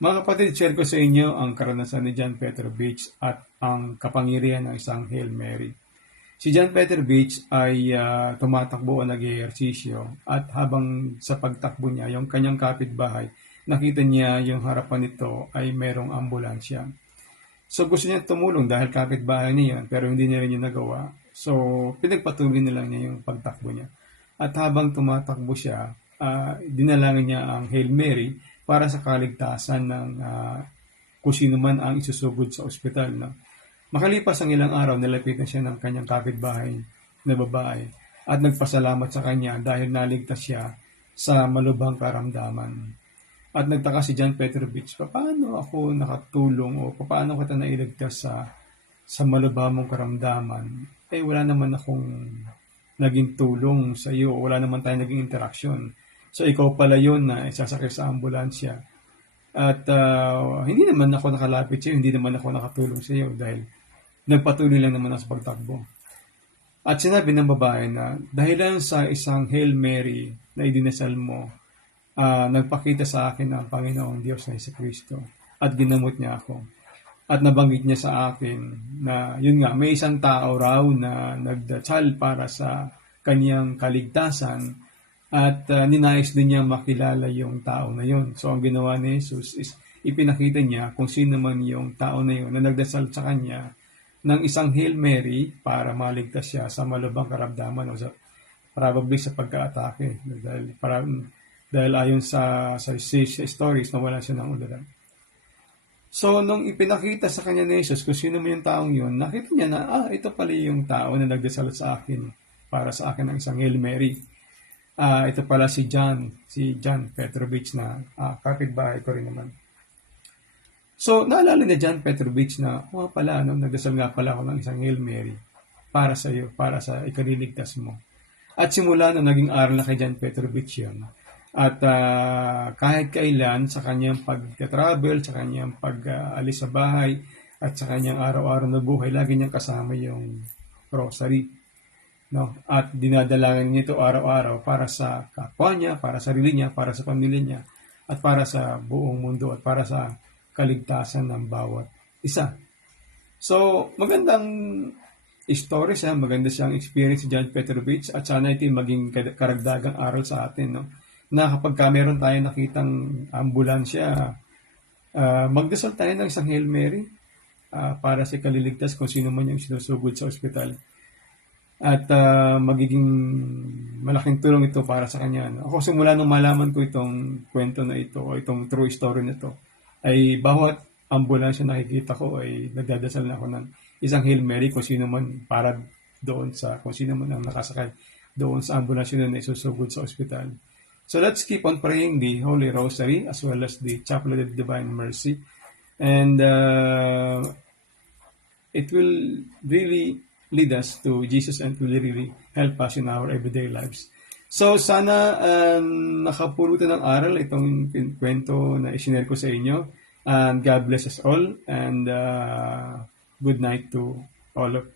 Mga kapatid, share ko sa inyo ang karanasan ni John Petrovich at ang kapangyarihan ng isang Hail Mary. Si John Petrovich ay tumatakbo o nag-ehersisyo at habang sa pagtakbo niya, yung kanyang kapitbahay, nakita niya yung harapan nito ay merong ambulansya. So gusto niya tumulong dahil kapitbahay niya yun, pero hindi niya rin yung nagawa. So pinagpatuloy na lang niya yung pagtakbo niya. At habang tumatakbo siya, dinalangin niya ang Hail Mary para sa kaligtasan ng kung sino man ang isusugod sa ospital. No? Makalipas ang ilang araw, nalapitan siya ng kanyang kapitbahay na babae at nagpasalamat sa kanya dahil naligtas siya sa malubhang karamdaman. At nagtaka si John Petrovich, paano ako nakatulong o paano kita nailigtas sa malubhang mong karamdaman? Wala naman akong naging tulong sa iyo, wala naman tayong naging interaksyon. So ikaw pala yun na isasakay sa ambulansya. At hindi naman ako nakalapit sa iyo, hindi naman ako nakatulong sa iyo dahil nagpatuloy lang naman ako sa pagtakbo. At sinabi ng babae na dahilan sa isang Hail Mary na idinasal mo, nagpakita sa akin ang Panginoong Diyos na Jesucristo at ginamot niya ako. At nabanggit niya sa akin na yun nga, may isang tao raw na nagdasal para sa kaniyang kaligtasan at ninais din niya makilala yung tao na yun. So ang ginawa ni Jesus is ipinakita niya kung sino man yung tao na yun na nagdasal sa kanya ng isang Hail Mary para maligtas siya sa malubhang karamdaman o sa, probably sa pagka-atake. Dahil ayon sa stories na wala siya ng ulan. So, nung ipinakita sa kanya ni Jesus kung sino mo yung taong yun, nakita niya na, ito pala yung tao na nagdasal sa akin para sa akin ng isang Hail Mary. Ito pala si John Petrovich na kapitbahay ko rin naman. So, naalala ni John Petrovich na, pala, nagdasal nga pala ako ng isang Hail Mary para sa iyo, para sa ikaliligtas mo. At simula na naging aral na kay John Petrovich yun. At kahit kailan sa kanyang pag-travel, sa kanyang pag-alis sa bahay, at sa kanyang araw-araw na buhay, lagi niyang kasama yung rosary. No? At dinadalagan niya ito araw-araw para sa kapwa niya, para sa sarili niya, para sa pamilya niya, at para sa buong mundo, at para sa kaligtasan ng bawat isa. So, magandang story siya, maganda siyang experience si John Petrovich, at sana ito maging karagdagang aral sa atin, no? Na kapag meron tayo nakitang ambulansya, magdasal tayo ng isang Hail Mary para sa kaliligtas kung sino man yung sinusugod sa ospital. At magiging malaking tulong ito para sa kanya. No? Ako simula nung malaman ko itong kwento na ito o itong true story na ito, ay bawat ambulansya nakikita ko ay nagdadasal na ako ng isang Hail Mary kung sino man para doon sa kung sino man ang nakasakay doon sa ambulansya na isusugod sa ospital. So let's keep on praying the Holy Rosary as well as the Chaplet of Divine Mercy. And it will really lead us to Jesus and will really help us in our everyday lives. So sana nakapulutan ng aral itong kwento na isinare ko sa inyo. And God bless us all. And good night to all of